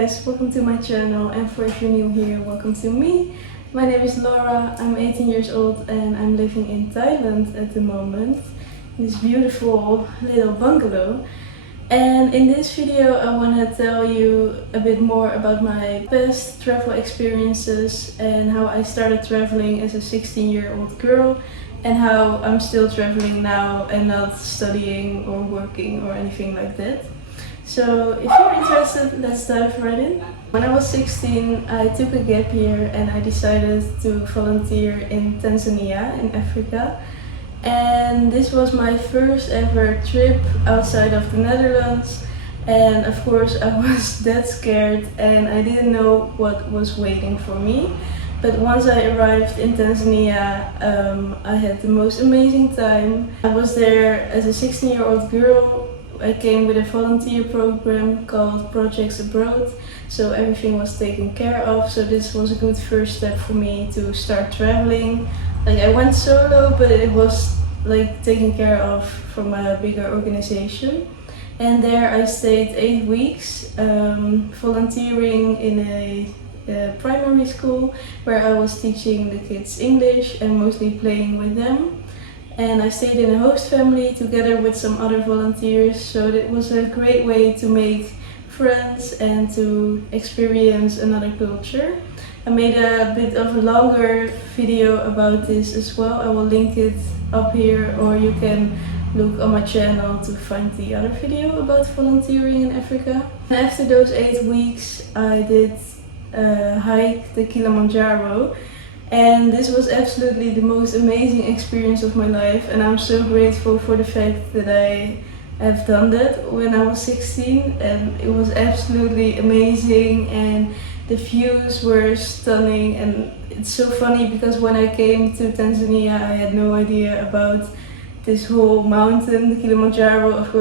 guys, welcome to my channel, and for if you're new here, welcome to me. My name is Laura, I'm 18 years old and I'm living in Thailand at the moment, in this beautiful little bungalow. And in this video I want to tell you a bit more about my past travel experiences and how I started traveling as a 16-year-old girl and how I'm still traveling now and not studying or working or anything like that. So if you're interested, let's dive right in. When I was 16, I took a gap year and I decided to volunteer in Tanzania in Africa. And this was my first ever trip outside of the Netherlands. And of course I was that scared and I didn't know what was waiting for me. But once I arrived in Tanzania, I had the most amazing time. I was there as a 16-year-old girl. I came with a volunteer program called Projects Abroad, so everything was taken care of. So this was a good first step for me to start traveling. Like I went solo, but it was like taken care of from a bigger organization. And there I stayed 8 weeks volunteering in a primary school where I was teaching the kids English and mostly playing with them. And I stayed in a host family together with some other volunteers, so it was a great way to make friends and to experience another culture. I made a bit of a longer video about this as well. I will link it up here, or you can look on my channel to find the other video about volunteering in Africa. And after those 8 weeks I did hike the Kilimanjaro. And this was absolutely the most amazing experience of my life, and I'm so grateful for the fact that I have done that when I was 16, and it was absolutely amazing and the views were stunning. And it's so funny because when I came to Tanzania I had no idea about this whole mountain, the Kilimanjaro. Of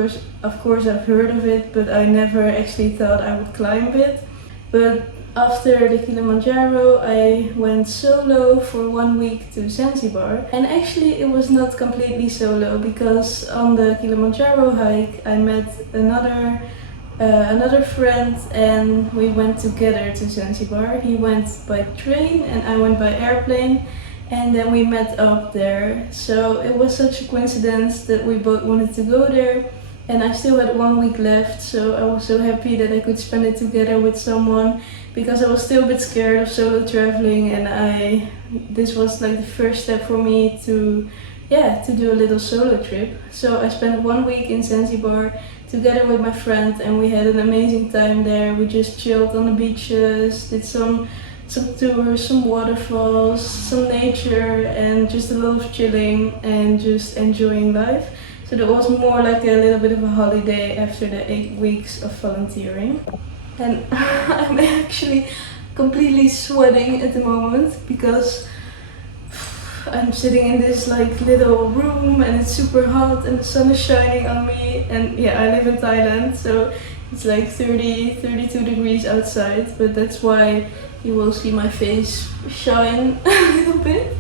course I've heard of it, but I never actually thought I would climb it. But after the Kilimanjaro, I went solo for 1 week to Zanzibar. And actually it was not completely solo, because on the Kilimanjaro hike I met another friend and we went together to Zanzibar. He went by train and I went by airplane, and then we met up there. So it was such a coincidence that we both wanted to go there. And I still had 1 week left, so I was so happy that I could spend it together with someone, because I was still a bit scared of solo traveling, and this was like the first step for me to do a little solo trip. So I spent 1 week in Zanzibar together with my friend and we had an amazing time there. We just chilled on the beaches, did some tours, some waterfalls, some nature, and just a lot of chilling and just enjoying life. So that was more like a little bit of a holiday after the 8 weeks of volunteering. And I'm actually completely sweating at the moment because I'm sitting in this like little room and it's super hot and the sun is shining on me. And yeah, I live in Thailand, so it's like 32 degrees outside, but that's why you will see my face shine a little bit.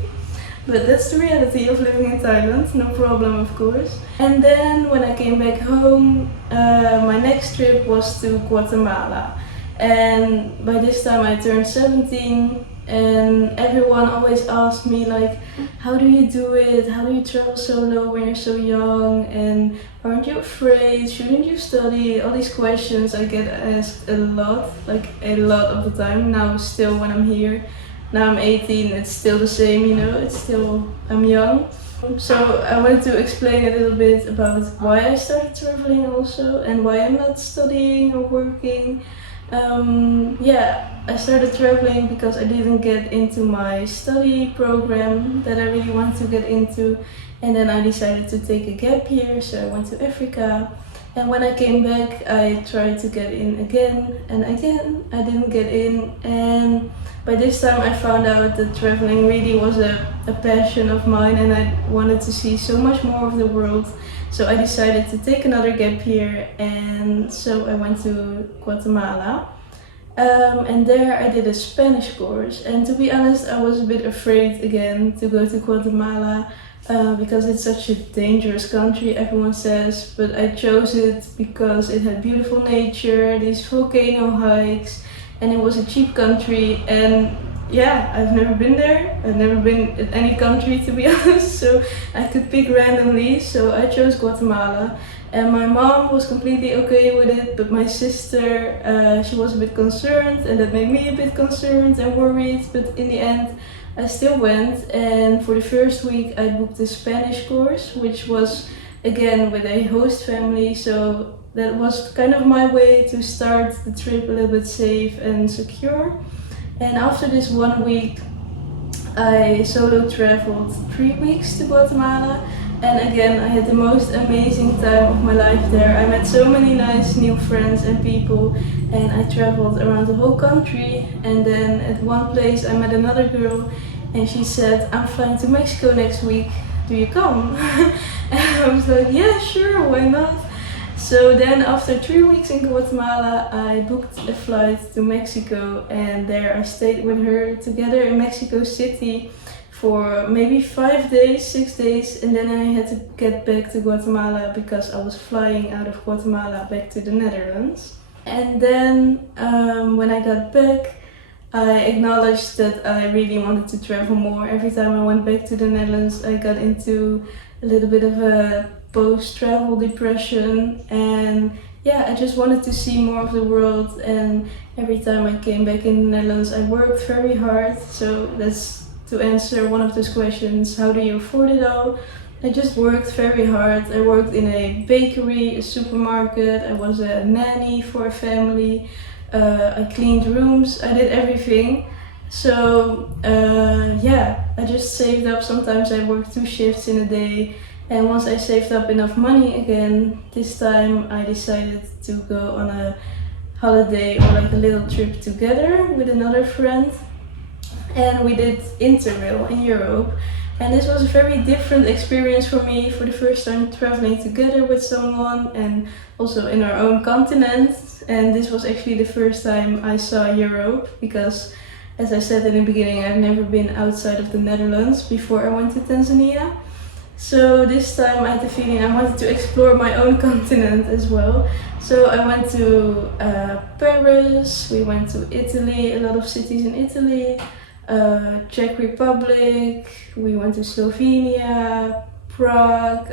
But that's the reality of living in Thailand, no problem of course. And then when I came back home, my next trip was to Guatemala. And by this time I turned 17, and everyone always asked me like, how do you do it? How do you travel solo when you're so young? And aren't you afraid? Shouldn't you study? All these questions I get asked a lot, like a lot of the time. Now still when I'm here. Now I'm 18, it's still the same, you know, I'm young. So I wanted to explain a little bit about why I started traveling also, and why I'm not studying or working. I started traveling because I didn't get into my study program that I really wanted to get into. And then I decided to take a gap year, so I went to Africa. And when I came back, I tried to get in again, and again I didn't get in. And by this time I found out that traveling really was a passion of mine, and I wanted to see so much more of the world. So I decided to take another gap year, and so I went to Guatemala. And there I did a Spanish course, and to be honest I was a bit afraid again to go to Guatemala. because it's such a dangerous country, everyone says, but I chose it because it had beautiful nature, these volcano hikes, and it was a cheap country. And yeah, I've never been there. I've never been in any country, to be honest, so I could pick randomly. So I chose Guatemala, and my mom was completely okay with it, but my sister, she was a bit concerned, and that made me a bit concerned and worried. But in the end, I still went, and for the first week I booked a Spanish course, which was again with a host family, so that was kind of my way to start the trip a little bit safe and secure. And after this 1 week, I solo traveled 3 weeks to Guatemala, and again I had the most amazing time of my life there. I met so many nice new friends and people, and I traveled around the whole country. And then at one place I met another girl, and she said, "I'm flying to Mexico next week, do you come?" And I was like, yeah, sure, why not? So then after 3 weeks in Guatemala, I booked a flight to Mexico, and there I stayed with her together in Mexico City for maybe 5 days, 6 days, and then I had to get back to Guatemala because I was flying out of Guatemala back to the Netherlands. And then when I got back, I acknowledged that I really wanted to travel more. Every time I went back to the Netherlands, I got into a little bit of a post-travel depression, and yeah, I just wanted to see more of the world. And every time I came back in the Netherlands, I worked very hard. So that's to answer one of those questions: how do you afford it all? I just worked very hard. I worked in a bakery, a supermarket, I was a nanny for a family, I cleaned rooms, I did everything. So yeah, I just saved up. Sometimes I worked 2 shifts in a day, and once I saved up enough money again, this time I decided to go on a holiday or like a little trip together with another friend. And we did Interrail in Europe, and this was a very different experience for me. For the first time traveling together with someone, and also in our own continent. And this was actually the first time I saw Europe, because as I said in the beginning, I've never been outside of the Netherlands before I went to Tanzania. So this time I had the feeling I wanted to explore my own continent as well. So I went to Paris, we went to Italy, a lot of cities in Italy, Czech Republic, we went to Slovenia, Prague,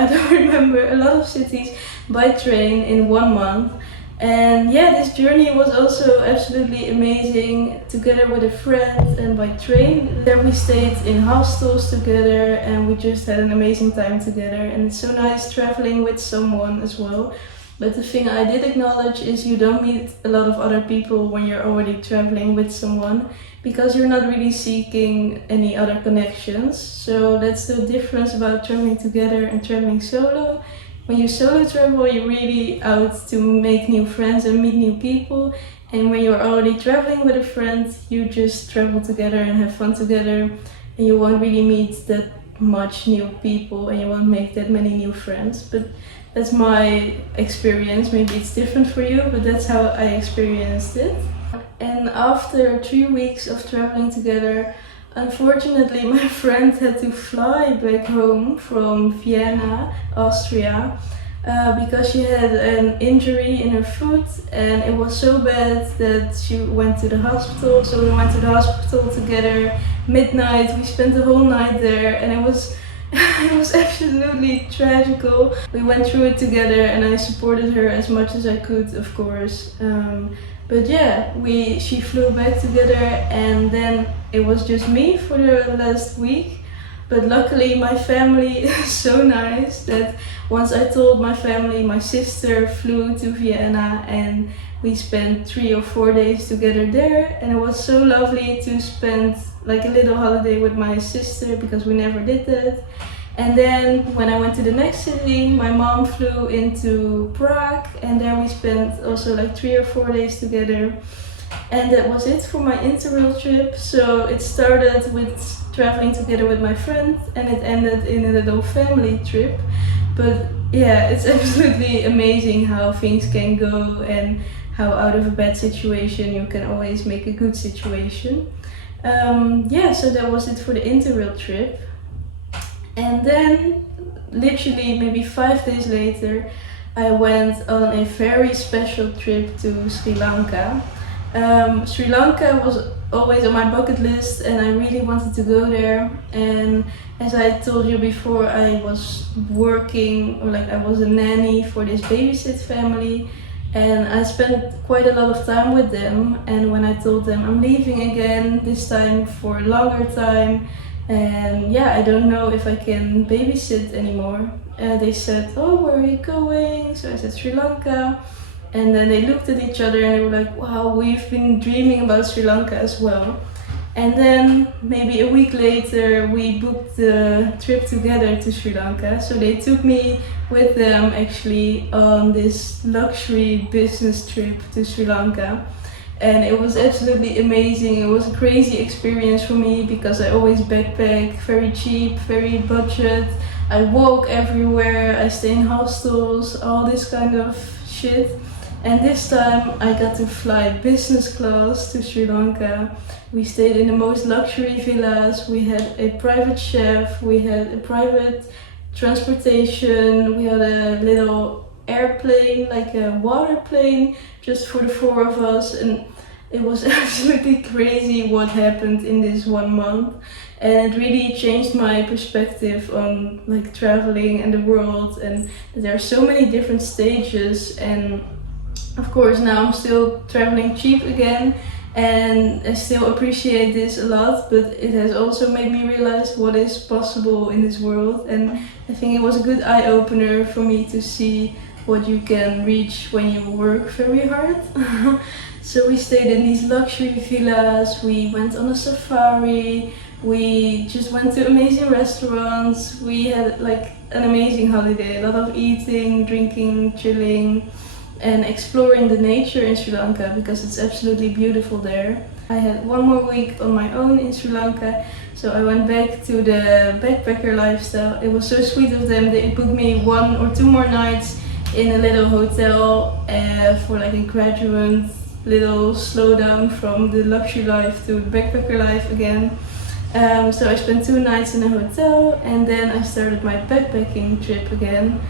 I don't remember, a lot of cities by train in 1 month. And yeah, this journey was also absolutely amazing, together with a friend and by train. There we stayed in hostels together, and we just had an amazing time together. And it's so nice traveling with someone as well. But the thing I did acknowledge is you don't meet a lot of other people when you're already traveling with someone, because you're not really seeking any other connections. So that's the difference about traveling together and traveling solo. When you solo travel, you're really out to make new friends and meet new people. And when you're already traveling with a friend, you just travel together and have fun together, and you won't really meet that much new people, and you won't make that many new friends. But that's my experience. Maybe it's different for you, but that's how I experienced it. And after 3 weeks of traveling together, unfortunately my friend had to fly back home from Vienna, Austria, because she had an injury in her foot, and it was so bad that she went to the hospital. So we went to the hospital together, midnight, we spent the whole night there, and it was it was absolutely tragical. We went through it together, and I supported her as much as I could, of course. But yeah, she flew back together, and then it was just me for the last week. But luckily my family is so nice that once I told my family, my sister flew to Vienna, and we spent 3 or 4 days together there. And it was so lovely to spend like a little holiday with my sister, because we never did that. And then when I went to the next city, my mom flew into Prague, and there we spent also like 3 or 4 days together. And that was it for my Interrail trip. So it started with traveling together with my friend, and it ended in a little family trip. But yeah, it's absolutely amazing how things can go, and how out of a bad situation you can always make a good situation. Yeah, so that was it for the Interrail trip. And then, literally maybe 5 days later, I went on a very special trip to Sri Lanka. Sri Lanka was always on my bucket list and I really wanted to go there. And as I told you before, I was working, or like I was a nanny for this babysit family, and I spent quite a lot of time with them. And when I told them I'm leaving again, this time for a longer time, and yeah, I don't know if I can babysit anymore. They said, oh, where are you going? So I said Sri Lanka. And then they looked at each other and they were like, wow, we've been dreaming about Sri Lanka as well. And then maybe a week later we booked the trip together to Sri Lanka. So they took me with them actually on this luxury business trip to Sri Lanka. And it was absolutely amazing. It was a crazy experience for me because I always backpack, very cheap, very budget. I walk everywhere, I stay in hostels, all this kind of shit. And this time I got to fly business class to Sri Lanka. We stayed in the most luxury villas, we had a private chef, we had a private transportation, we had a little airplane, like a water plane, just for the 4 of us. And it was absolutely crazy what happened in this 1 month. And it really changed my perspective on like traveling and the world, and there are so many different stages. And of course now I'm still traveling cheap again and I still appreciate this a lot, but it has also made me realize what is possible in this world. And I think it was a good eye-opener for me to see what you can reach when you work very hard. So we stayed in these luxury villas, we went on a safari, we just went to amazing restaurants, we had like an amazing holiday, a lot of eating, drinking, chilling and exploring the nature in Sri Lanka because it's absolutely beautiful there. I had 1 more week on my own in Sri Lanka, so I went back to the backpacker lifestyle. It was so sweet of them. They booked me 1 or 2 more nights in a little hotel for like a graduate little slowdown from the luxury life to the backpacker life again. So I spent 2 nights in a hotel and then I started my backpacking trip again.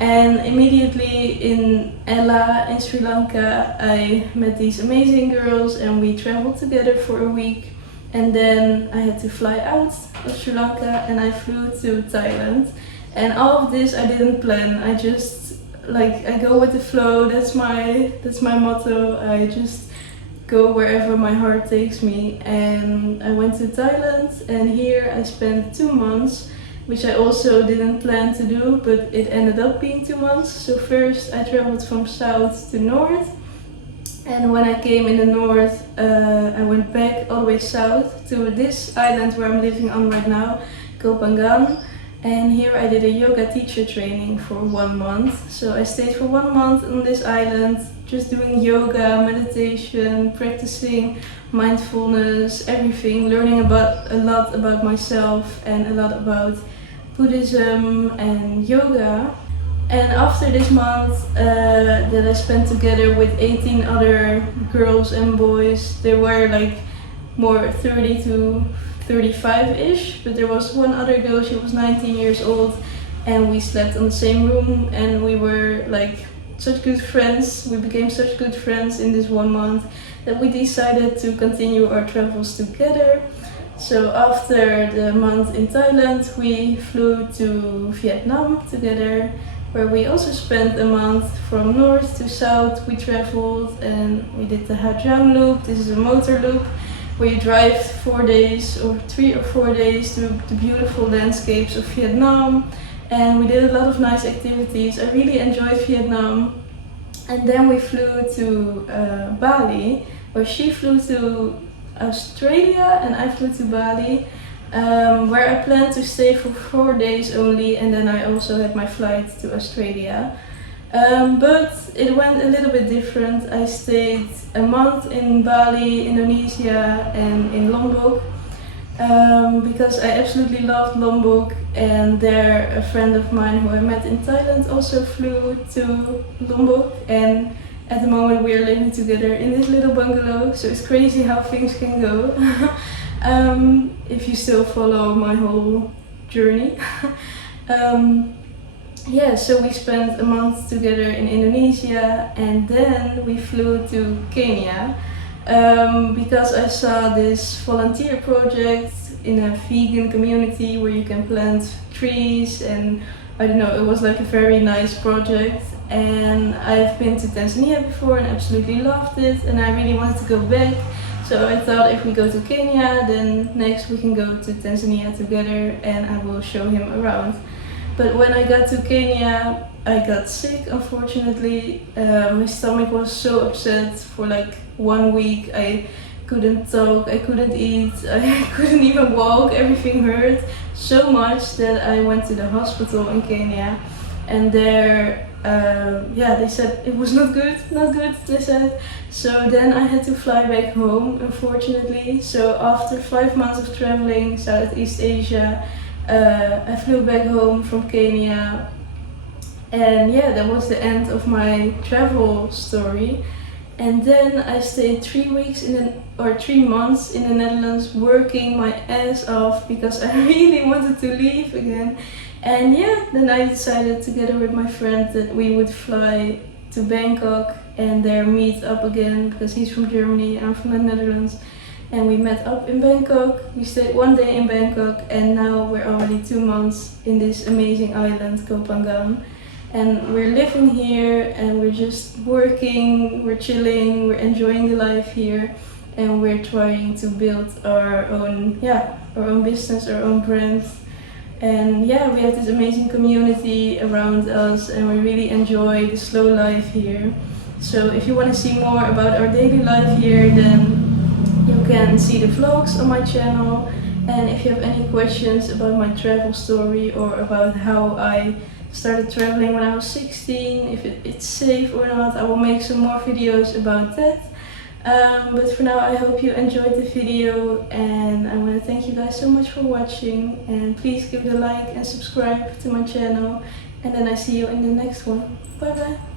And immediately in Ella in Sri Lanka I met these amazing girls and we traveled together for a week. And then I had to fly out of Sri Lanka and I flew to Thailand. And all of this I didn't plan. I just I go with the flow. That's my motto. I just go wherever my heart takes me. And I went to Thailand and here I spent 2 months, which I also didn't plan to do, but it ended up being 2 months. So first I traveled from south to north, and when I came in the north I went back all the way south to this island where I'm living on right now, Kopangan. And here I did a yoga teacher training for 1 month. So I stayed for 1 month on this island, just doing yoga, meditation, practicing mindfulness, everything, learning about a lot about myself and a lot about Buddhism and yoga. And after this month that I spent together with 18 other girls and boys, they were like more 30 to 35-ish, but there was one other girl, she was 19 years old, and we slept in the same room and we were like such good friends. We became such good friends in this 1 month that we decided to continue our travels together. So after the month in Thailand we flew to Vietnam together, where we also spent a month. From north to south we traveled and we did the Ha Giang loop. This is a motor loop where you drive 4 days or 3 or 4 days through the beautiful landscapes of Vietnam. And we did a lot of nice activities. I really enjoyed Vietnam. And then we flew to Bali, where she flew to Australia and I flew to Bali, where I planned to stay for 4 days only, and then I also had my flight to Australia. But it went a little bit different. I stayed a month in Bali, Indonesia and in Lombok because I absolutely loved Lombok, and there a friend of mine who I met in Thailand also flew to Lombok, and at the moment we are living together in this little bungalow, so it's crazy how things can go. If you still follow my whole journey. Yeah, so we spent a month together in Indonesia, and then we flew to Kenya because I saw this volunteer project in a vegan community where you can plant trees, and I don't know, it was like a very nice project. And I've been to Tanzania before and absolutely loved it, and I really wanted to go back. So I thought if we go to Kenya, then next we can go to Tanzania together and I will show him around. But when I got to Kenya, I got sick, unfortunately. My stomach was so upset for like 1 week. I couldn't talk, I couldn't eat, I couldn't even walk. Everything hurt so much that I went to the hospital in Kenya. And there, they said it was not good, they said. So then I had to fly back home, unfortunately. So after 5 months of traveling Southeast Asia, I flew back home from Kenya, and yeah, that was the end of my travel story. And then I stayed 3 months in the Netherlands, working my ass off because I really wanted to leave again. And yeah, then I decided together with my friend that we would fly to Bangkok and there meet up again, because he's from Germany, I'm from the Netherlands. And we met up in Bangkok. We stayed 1 day in Bangkok, and now we're already 2 months in this amazing island called Phangan. And we're living here and we're just working, we're chilling, we're enjoying the life here, and we're trying to build our own business, our own brand. And yeah, we have this amazing community around us and we really enjoy the slow life here. So if you want to see more about our daily life here, then you can see the vlogs on my channel. And if you have any questions about my travel story or about how I started traveling when I was 16, if it's safe or not, I will make some more videos about that. But for now, I hope you enjoyed the video, and I want to thank you guys so much for watching, and please give it a like and subscribe to my channel, and then I see you in the next one. Bye bye!